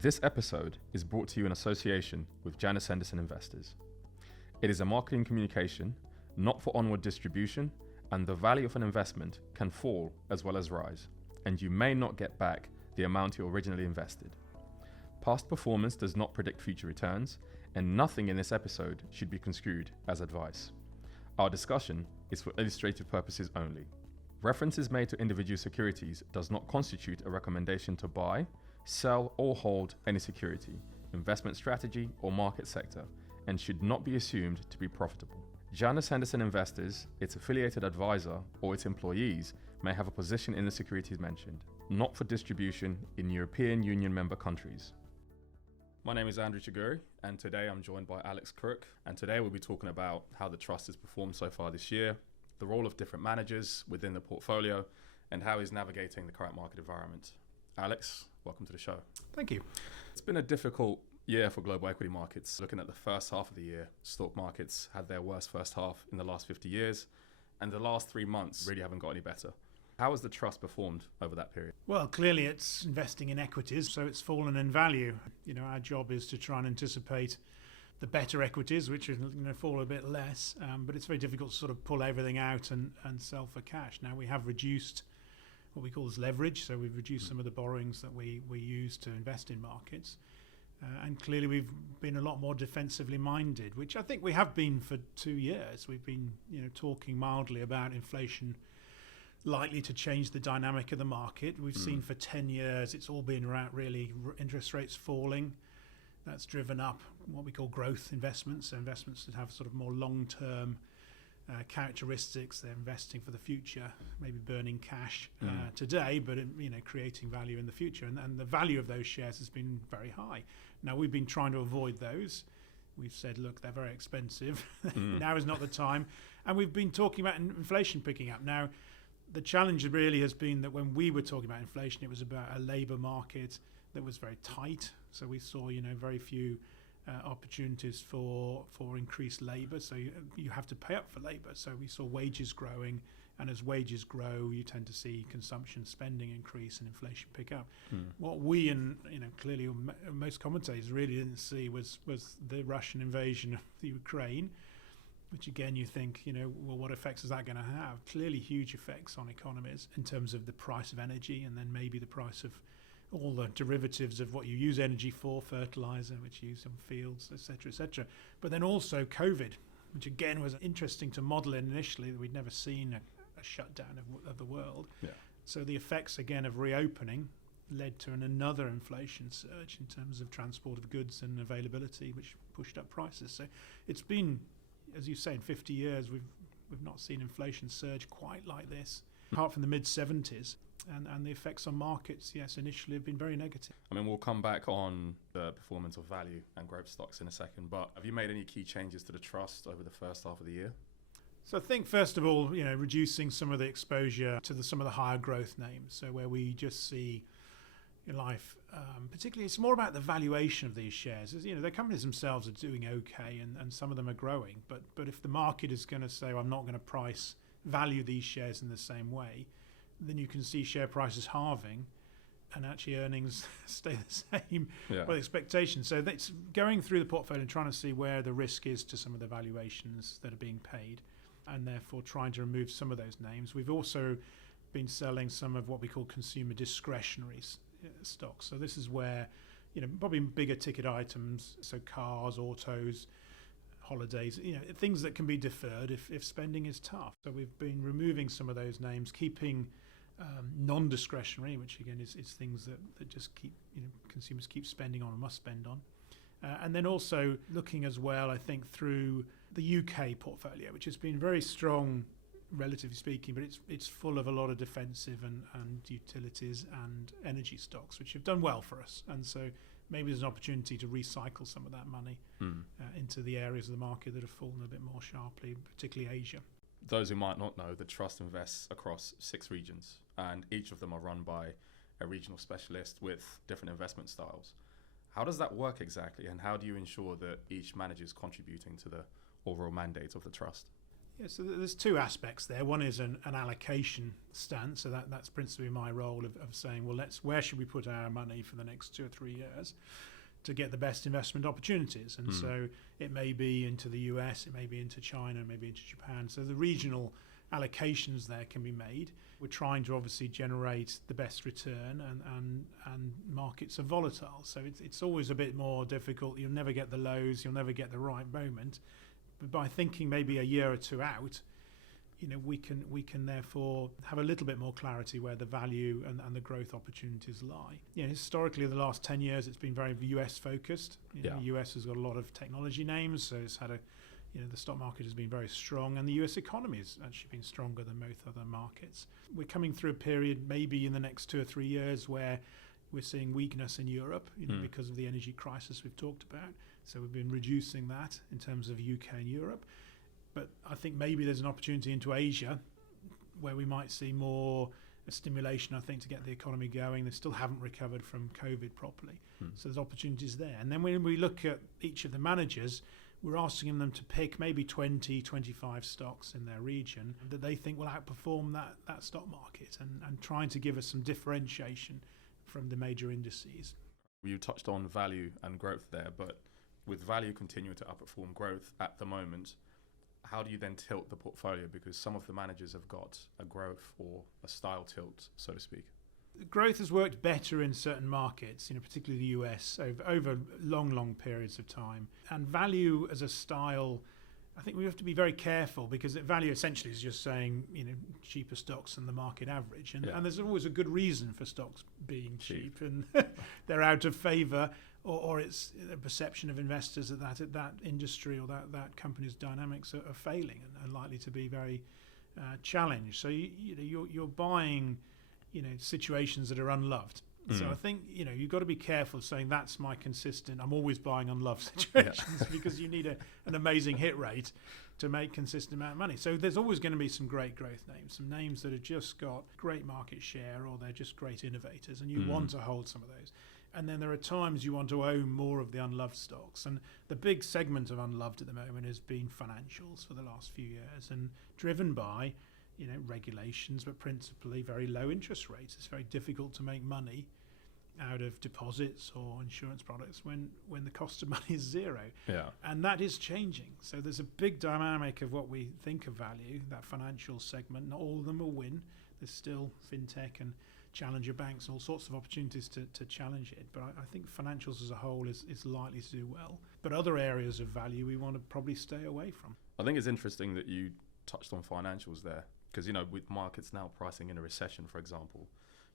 This episode is brought to you in association with Janus Henderson Investors. It is a marketing communication, not for onward distribution, and the value of an investment can fall as well as rise, and you may not get back the amount you originally invested. Past performance does not predict future returns, and nothing in this episode should be construed as advice. Our discussion is for illustrative purposes only. References made to individual securities does not constitute a recommendation to buy, sell or hold any security, investment strategy or market sector, and should not be assumed to be profitable. Janus Henderson Investors, its affiliated advisor, or its employees may have a position in the securities mentioned, not for distribution in European Union member countries. My name is Andrew Chiguri, and today I'm joined by Alex Crooke, and today we'll be talking about how the trust has performed so far this year, the role of different managers within the portfolio, and how he's navigating the current market environment. Alex, welcome to the show. Thank you. It's been a difficult year for global equity markets. Looking at the first half of the year, stock markets had their worst first half in the last 50 years, and the last 3 months really haven't got any better. How has the trust performed over that period? Well, clearly it's investing in equities, so it's fallen in value. Our job is to try and anticipate the better equities, which are going to fall a bit less, but it's very difficult to sort of pull everything out and sell for cash. Now we have reduced what we call as leverage, so we've reduced some of the borrowings that we use to invest in markets. And clearly we've been a lot more defensively minded, which I think we have been for 2 years. We've been talking mildly about inflation likely to change the dynamic of the market. We've seen for 10 years it's all been around really interest rates falling. That's driven up what we call growth investments, so investments that have sort of more long-term characteristics. They're investing for the future, maybe burning cash today, but creating value in the future. And the value of those shares has been very high. Now we've been trying to avoid those. We've said, look, they're very expensive. Now is not the time. And we've been talking about inflation picking up. Now, the challenge really has been that when we were talking about inflation, it was about a labour market that was very tight. So we saw, very few opportunities for increased labour. So you have to pay up for labour. So we saw wages growing, and as wages grow, you tend to see consumption spending increase and inflation pick up. What we and clearly most commentators really didn't see was the Russian invasion of the Ukraine, which again you think, well, what effects is that going to have? Clearly huge effects on economies in terms of the price of energy, and then maybe the price of all the derivatives of what you use energy for, fertilizer, which you use in fields, etc., etc. But then also COVID, which again was interesting to model in initially, that we'd never seen a shutdown of the world. Yeah. So the effects again of reopening led to another inflation surge in terms of transport of goods and availability, which pushed up prices. So it's been, as you say, in 50 years, we've not seen inflation surge quite like this, apart from the mid-70s. And the effects on markets, yes, initially have been very negative. I mean, we'll come back on the performance of value and growth stocks in a second, but have you made any key changes to the trust over the first half of the year? So I think, first of all, reducing some of the exposure to some of the higher growth names. So where we just see in life, particularly, it's more about the valuation of these shares. As, the companies themselves are doing okay, and some of them are growing. But if the market is going to say, well, I'm not going to value these shares in the same way, then you can see share prices halving and actually earnings stay the same with expectations. So that's going through the portfolio and trying to see where the risk is to some of the valuations that are being paid, and therefore trying to remove some of those names. We've also been selling some of what we call consumer discretionary stocks. So this is where, probably bigger ticket items, so cars, autos, holidays, things that can be deferred if spending is tough. So we've been removing some of those names, keeping non-discretionary, which again is things that just keep consumers keep spending on and must spend on, and then also looking as well, I think, through the UK portfolio, which has been very strong relatively speaking, but it's full of a lot of defensive and utilities and energy stocks, which have done well for us. And so maybe there's an opportunity to recycle some of that money into the areas of the market that have fallen a bit more sharply, particularly Asia. Those who might not know, the trust invests across 6 regions, and each of them are run by a regional specialist with different investment styles. How does that work exactly, and how do you ensure that each manager is contributing to the overall mandate of the trust? Yeah, so there's two aspects there. One is an allocation stance, so that's principally my role of saying, well, where should we put our money for the next 2 or 3 years to get the best investment opportunities? And so it may be into the US, it may be into China, maybe into Japan. So the regional allocations there can be made. We're trying to obviously generate the best return, and markets are volatile, so it's always a bit more difficult. You'll never get the lows, you'll never get the right moment. But by thinking maybe a year or two out, we can therefore have a little bit more clarity where the value and the growth opportunities lie. Historically, the last 10 years, it's been very US focused. The US has got a lot of technology names, so it's had the stock market has been very strong, and the US economy has actually been stronger than most other markets. We're coming through a period maybe in the next 2 or 3 years where we're seeing weakness in Europe, because of the energy crisis we've talked about. So we've been reducing that in terms of UK and Europe. But I think maybe there's an opportunity into Asia where we might see more stimulation, I think, to get the economy going. They still haven't recovered from COVID properly. So there's opportunities there. And then when we look at each of the managers, we're asking them to pick maybe 20, 25 stocks in their region that they think will outperform that stock market, and trying to give us some differentiation from the major indices. You touched on value and growth there, but with value continuing to outperform growth at the moment, how do you then tilt the portfolio? Because some of the managers have got a growth or a style tilt, so to speak. Growth has worked better in certain markets, particularly the US, over long periods of time. And value as a style, I think we have to be very careful, because value essentially is just saying, cheaper stocks than the market average. And there's always a good reason for stocks being cheap and they're out of favour, or it's a perception of investors that industry or that company's dynamics are failing and likely to be very challenged. So you're buying situations that are unloved. So I think you've got to be careful saying that's my consistent, I'm always buying unloved situations, because you need an amazing hit rate to make consistent amount of money. So there's always going to be some great growth names, some names that have just got great market share, or they're just great innovators, and you want to hold some of those. And then there are times you want to own more of the unloved stocks. And the big segment of unloved at the moment has been financials for the last few years, and driven by regulations, but principally very low interest rates. It's very difficult to make money out of deposits or insurance products when the cost of money is zero. And that is changing. So there's a big dynamic of what we think of value, that financial segment. Not all of them will win. There's still fintech and challenger banks and all sorts of opportunities to challenge it. But I think financials as a whole is likely to do well. But other areas of value we want to probably stay away from. I think it's interesting that you touched on financials there, because with markets now pricing in a recession, for example,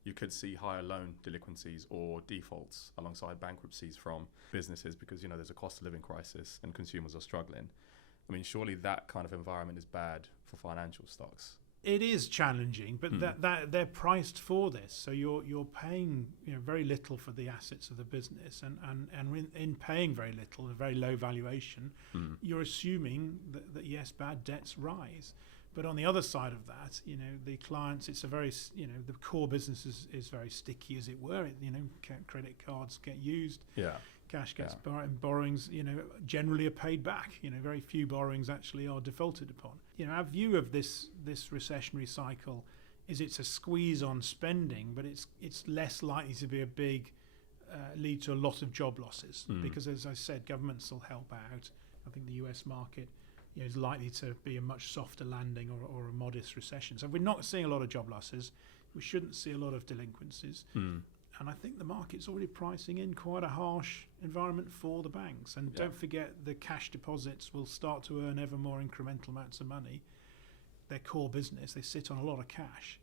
you could see higher loan delinquencies or defaults alongside bankruptcies from businesses, because there's a cost of living crisis and consumers are struggling. I mean, surely that kind of environment is bad for financial stocks. It is challenging, but that they're priced for this. So you're paying very little for the assets of the business, and in paying very little, a very low valuation, you're assuming that yes, bad debts rise. But on the other side of that, the clients, it's a very, the core business is very sticky, as it were. Credit cards get used. Cash gets borrowings, generally are paid back. Very few borrowings actually are defaulted upon. Our view of this recessionary cycle is it's a squeeze on spending, but it's less likely to be a big lead to a lot of job losses, because, as I said, governments will help out. I think the US market is likely to be a much softer landing or a modest recession. So we're not seeing a lot of job losses. We shouldn't see a lot of delinquencies. And I think the market's already pricing in quite a harsh environment for the banks. And don't forget, the cash deposits will start to earn ever more incremental amounts of money. Their core business, they sit on a lot of cash.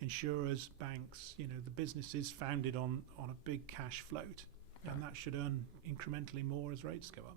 Insurers, banks, the business is founded on a big cash float. And that should earn incrementally more as rates go up.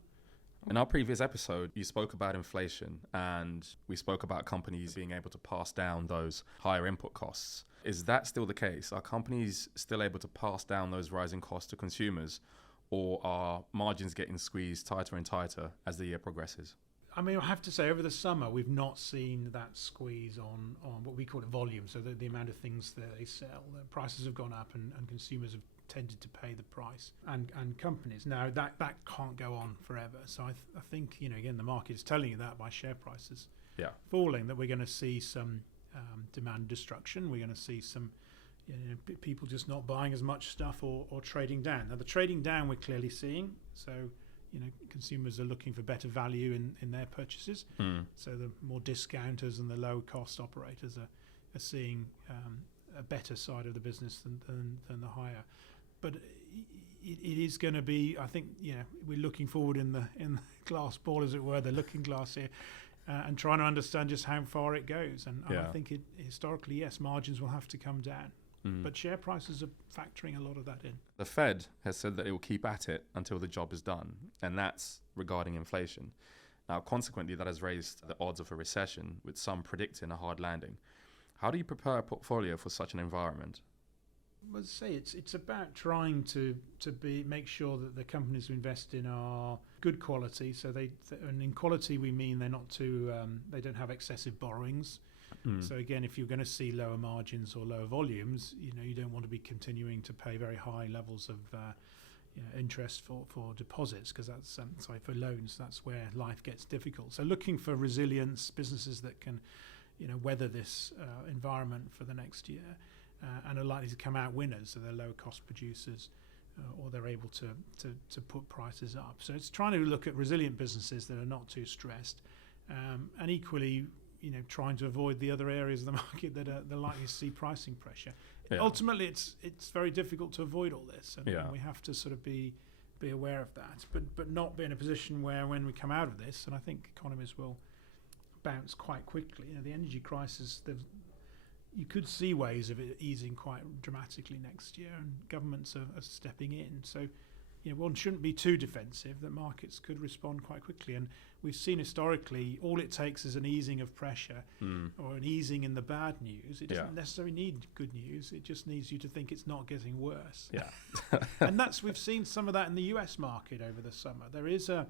In our previous episode, you spoke about inflation, and we spoke about companies being able to pass down those higher input costs. Is that still the case? Are companies still able to pass down those rising costs to consumers, or are margins getting squeezed tighter and tighter as the year progresses? I mean, I have to say, over the summer, we've not seen that squeeze on what we call it volume, so the amount of things that they sell. The prices have gone up, and consumers have tended to pay the price, and companies. Now, that can't go on forever. So I think, again, the market is telling you that by share prices. falling, that we're going to see some demand destruction. We're going to see some people just not buying as much stuff or trading down. Now, the trading down we're clearly seeing. So, consumers are looking for better value in their purchases. So the more discounters and the low cost operators are seeing a better side of the business than the higher. But it is going to be, I think, we're looking forward in the glass ball, as it were, the looking glass here, and trying to understand just how far it goes. And I think historically, yes, margins will have to come down. But share prices are factoring a lot of that in. The Fed has said that it will keep at it until the job is done, and that's regarding inflation. Now, consequently, that has raised the odds of a recession, with some predicting a hard landing. How do you prepare a portfolio for such an environment? Well, as I say, it's about trying to make sure that the companies we invest in are good quality. So and in quality we mean they're not too they don't have excessive borrowings. So again, if you're going to see lower margins or lower volumes, you don't want to be continuing to pay very high levels of interest for deposits, because that's for loans. That's where life gets difficult. So looking for resilience, businesses that can weather this environment for the next year. And are likely to come out winners, so they're low cost producers, or they're able to put prices up. So it's trying to look at resilient businesses that are not too stressed, and equally, trying to avoid the other areas of the market that are likely to see pricing pressure. Ultimately, it's very difficult to avoid all this, and we have to sort of be aware of that, but not be in a position where when we come out of this, and I think economies will bounce quite quickly. The energy crisis, you could see ways of it easing quite dramatically next year, and governments are stepping in. So, one shouldn't be too defensive. That markets could respond quite quickly, and we've seen historically all it takes is an easing of pressure or an easing in the bad news. It doesn't necessarily need good news. It just needs you to think it's not getting worse. And we've seen some of that in the US market over the summer. There is a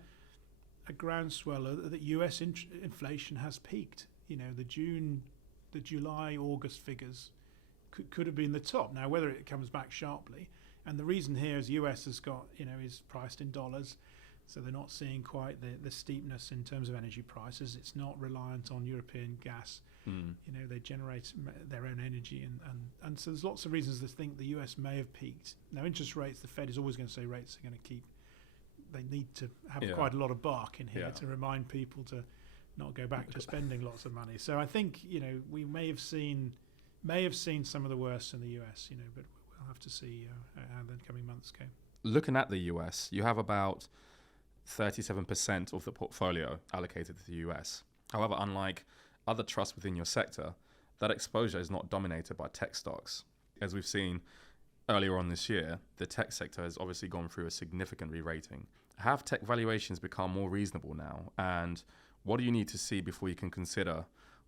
groundswell that US inflation has peaked. The July, August figures could have been the top. Now, whether it comes back sharply, and the reason here is US has got, is priced in dollars, so they're not seeing quite the steepness in terms of energy prices. It's not reliant on European gas. They generate their own energy, and so there's lots of reasons to think the US may have peaked. Now, interest rates, the Fed is always going to say rates are going to keep. They need to have quite a lot of bark in here to remind people to not go back to spending lots of money. So I think we may have seen some of the worst in the US, but we'll have to see how the coming months go. Looking at the US, you have about 37% of the portfolio allocated to the US. However, unlike other trusts within your sector, that exposure is not dominated by tech stocks. As we've seen earlier on this year, the tech sector has obviously gone through a significant re-rating. Have tech valuations become more reasonable now? And what do you need to see before you can consider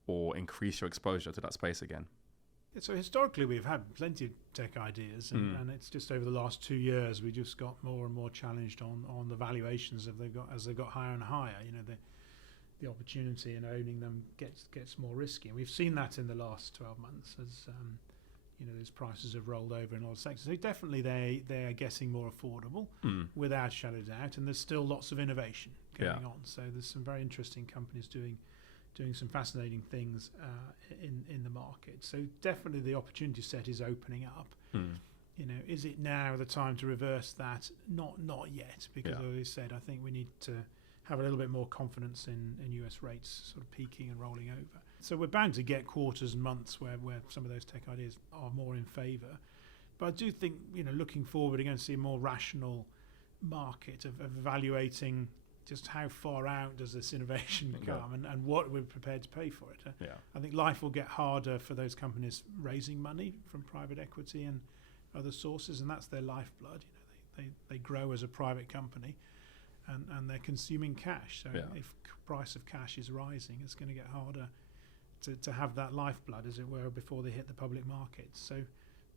or increase your exposure to that space again? So historically, we've had plenty of tech ideas, and it's just over the last 2 years we just got more and more challenged on the valuations as they got higher and higher. The opportunity in owning them gets more risky, and we've seen that in the last 12 months as those prices have rolled over in a lot of sectors. So definitely they are getting more affordable, without a shadow of doubt, and there's still lots of innovation going on. So there's some very interesting companies doing some fascinating things in the market. So definitely the opportunity set is opening up. Is it now the time to reverse that? Not yet, because as I said, I think we need to have a little bit more confidence in US rates sort of peaking and rolling over. So we're bound to get quarters and months where some of those tech ideas are more in favour. But I do think, looking forward, we're going to see a more rational market of evaluating just how far out does this innovation come and what we're prepared to pay for it. I think life will get harder for those companies raising money from private equity and other sources, and that's their lifeblood. They grow as a private company, and they're consuming cash. So if price of cash is rising, it's going to get harder to have that lifeblood, as it were, before they hit the public markets. So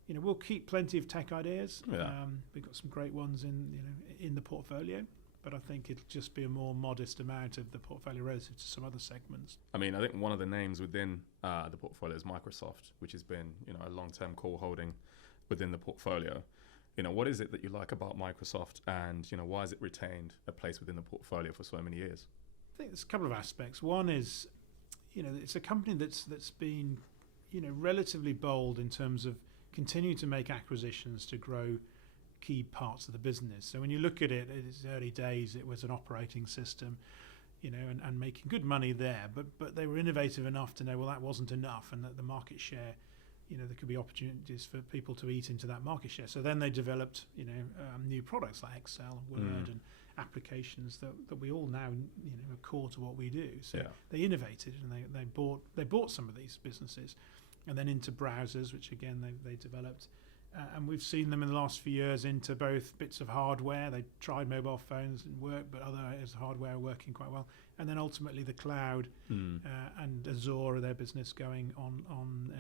we'll keep plenty of tech ideas. We've got some great ones in the portfolio, but I think it'll just be a more modest amount of the portfolio relative to some other segments. I mean, I think one of the names within the portfolio is Microsoft, which has been a long-term core holding within the portfolio. What is it that you like about Microsoft, and why has it retained a place within the portfolio for so many years? I think there's a couple of aspects. One is, it's a company that's been, relatively bold in terms of continuing to make acquisitions to grow key parts of the business. So when you look at it, in its early days, it was an operating system, and making good money there. But they were innovative enough to know, well, that wasn't enough, and that the market share, there could be opportunities for people to eat into that market share. So then they developed, new products like Excel, Word, and applications that we all now, are core to what we do. So they innovated, and they bought some of these businesses, and then into browsers, which again they developed. And we've seen them in the last few years into both bits of hardware. They tried mobile phones and work, but other areas of hardware are working quite well. And then ultimately the cloud and Azure, their business going on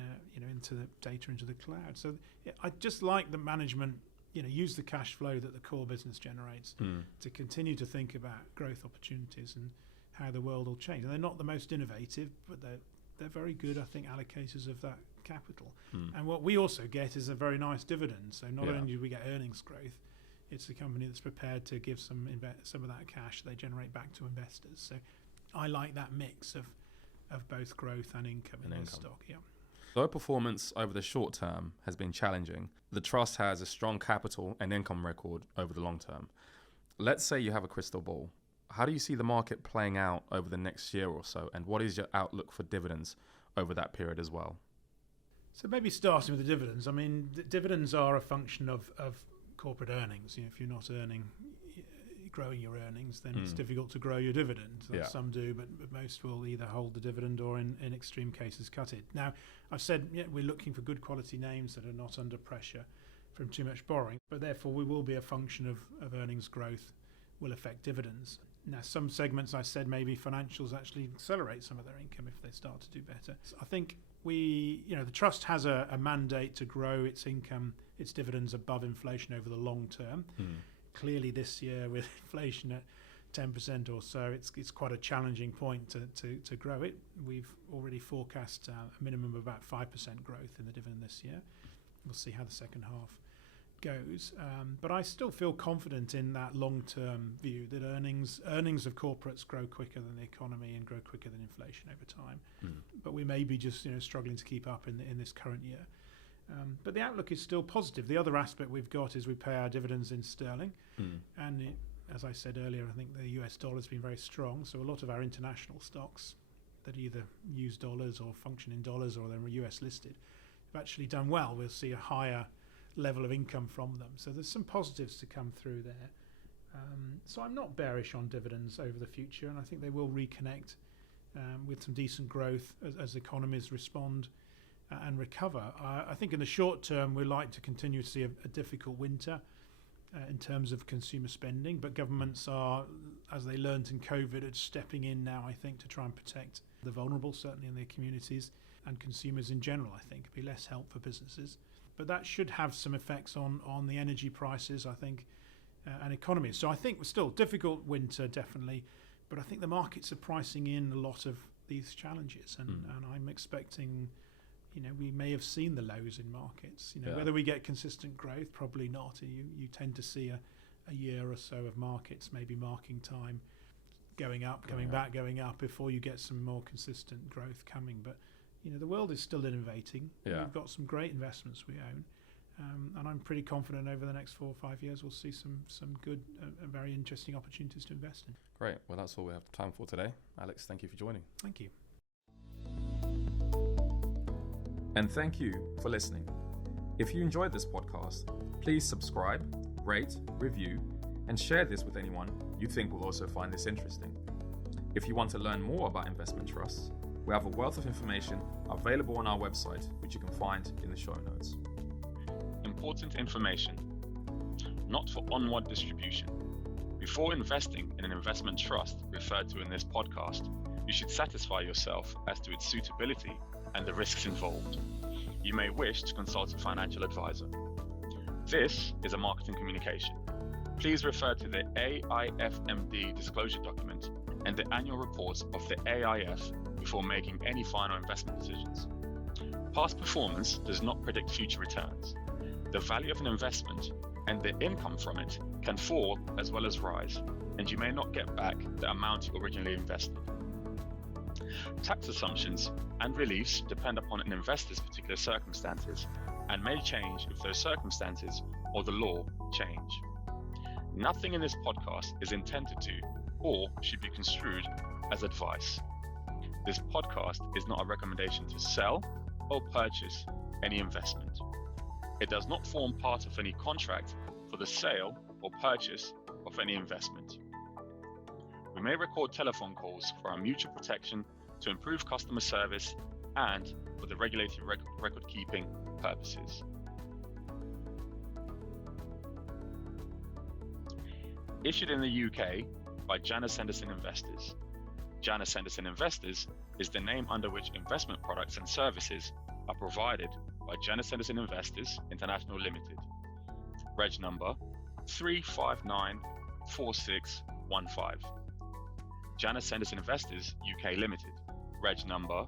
into the data into the cloud. So I just like the management, use the cash flow that the core business generates to continue to think about growth opportunities and how the world will change. And they're not the most innovative, but they're very good, I think, allocators of that capital. And what we also get is a very nice dividend. So not only do we get earnings growth, it's a company that's prepared to give some of that cash they generate back to investors. So I like that mix of both growth and income in this stock. Yeah. Though performance over the short term has been challenging, the trust has a strong capital and income record over the long term. Let's say you have a crystal ball. How do you see the market playing out over the next year or so, and what is your outlook for dividends over that period as well? So maybe starting with the dividends. I mean, dividends are a function of corporate earnings. If you're not growing your earnings, then it's difficult to grow your dividend. Some do, but most will either hold the dividend or in extreme cases cut it. Now, I've said we're looking for good quality names that are not under pressure from too much borrowing, but therefore we will be a function of earnings growth will affect dividends. Now, some segments, I said, maybe financials actually accelerate some of their income if they start to do better. So I think the trust has a mandate to grow its income, its dividends above inflation over the long term. Clearly this year with inflation at 10% or so, it's quite a challenging point to grow it. We've already forecast a minimum of about 5% growth in the dividend this year. We'll see how the second half goes, but I still feel confident in that long-term view that earnings of corporates grow quicker than the economy and grow quicker than inflation over time. But we may be just struggling to keep up in this current year. But the outlook is still positive. The other aspect we've got is we pay our dividends in sterling, and as I said earlier, I think the US dollar has been very strong. So a lot of our international stocks that either use dollars or function in dollars or they're US listed have actually done well. We'll see a higher level of income from them. So there's some positives to come through there. So I'm not bearish on dividends over the future, and I think they will reconnect with some decent growth as economies respond and recover. I think in the short term we're likely to continue to see a difficult winter in terms of consumer spending, but governments are, as they learned in COVID, are stepping in now, I think, to try and protect the vulnerable, certainly in their communities, and consumers in general. I think it'll be less help for businesses. But that should have some effects on the energy prices, I think, and economies. So I think we're still difficult winter, definitely, but I think the markets are pricing in a lot of these challenges, and I'm expecting, we may have seen the lows in markets. Whether we get consistent growth, probably not. You tend to see a year or so of markets maybe marking time, going up, coming back, going up before you get some more consistent growth coming. But the world is still innovating. We've got some great investments we own, and I'm pretty confident over the next 4 or 5 years we'll see some good, very interesting opportunities to invest in. Great. Well, that's all we have time for today. Alex, thank you for joining. Thank you. And thank you for listening. If you enjoyed this podcast, please subscribe, rate, review, and share this with anyone you think will also find this interesting. If you want to learn more about investment trusts, we have a wealth of information available on our website, which you can find in the show notes. Important information. Not for onward distribution. Before investing in an investment trust referred to in this podcast, you should satisfy yourself as to its suitability and the risks involved. You may wish to consult a financial advisor. This is a marketing communication. Please refer to the AIFMD disclosure document and the annual reports of the AIF before making any final investment decisions. Past performance does not predict future returns. The value of an investment and the income from it can fall as well as rise, and you may not get back the amount you originally invested. Tax assumptions and reliefs depend upon an investor's particular circumstances and may change if those circumstances or the law change. Nothing in this podcast is intended to or should be construed as advice. This podcast is not a recommendation to sell or purchase any investment. It does not form part of any contract for the sale or purchase of any investment. We may record telephone calls for our mutual protection, to improve customer service, and for the regulatory record-keeping purposes. Issued in the UK by Janus Henderson Investors. Janus Henderson Investors is the name under which investment products and services are provided by Janus Henderson Investors International Limited. Reg number 3594615. Janus Henderson Investors UK Limited. Reg number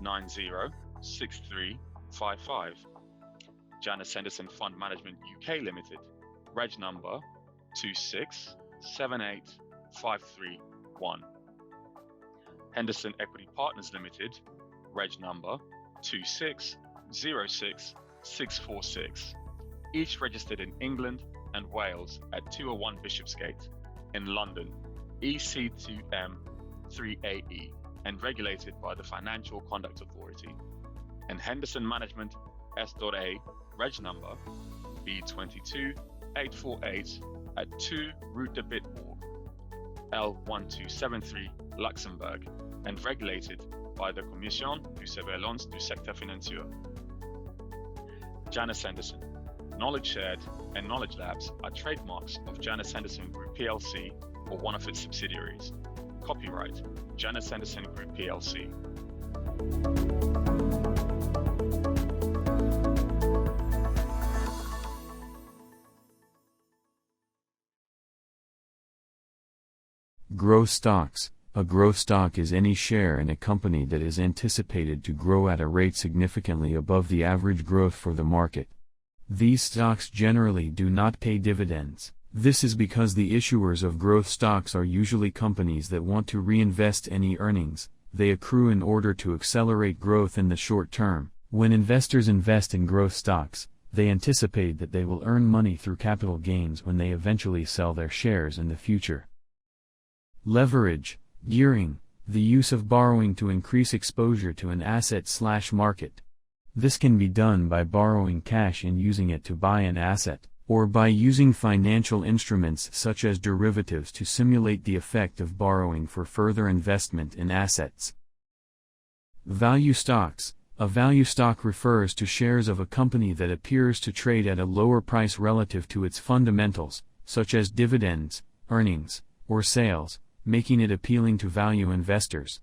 906355. Janus Henderson Fund Management UK Limited. Reg number 2678531. Henderson Equity Partners Limited. Reg number 2606646. Each registered in England and Wales at 201 Bishopsgate in London, EC2M 3AE, and regulated by the Financial Conduct Authority. And Henderson Management S.A. Reg number B22848 at 2 Rue de Bitbourg, L1273 Luxembourg, and regulated by the Commission de Surveillance du Secteur Financier. Janus Henderson. Knowledge Shared and Knowledge Labs are trademarks of Janus Henderson Group plc or one of its subsidiaries. Copyright Janus Henderson Group plc. Growth stocks. A growth stock is any share in a company that is anticipated to grow at a rate significantly above the average growth for the market. These stocks generally do not pay dividends. This is because the issuers of growth stocks are usually companies that want to reinvest any earnings they accrue in order to accelerate growth in the short term. When investors invest in growth stocks, they anticipate that they will earn money through capital gains when they eventually sell their shares in the future. Leverage, gearing, the use of borrowing to increase exposure to an asset/market. This can be done by borrowing cash and using it to buy an asset, or by using financial instruments such as derivatives to simulate the effect of borrowing for further investment in assets. Value stocks. A value stock refers to shares of a company that appears to trade at a lower price relative to its fundamentals, such as dividends, earnings, or sales, making it appealing to value investors.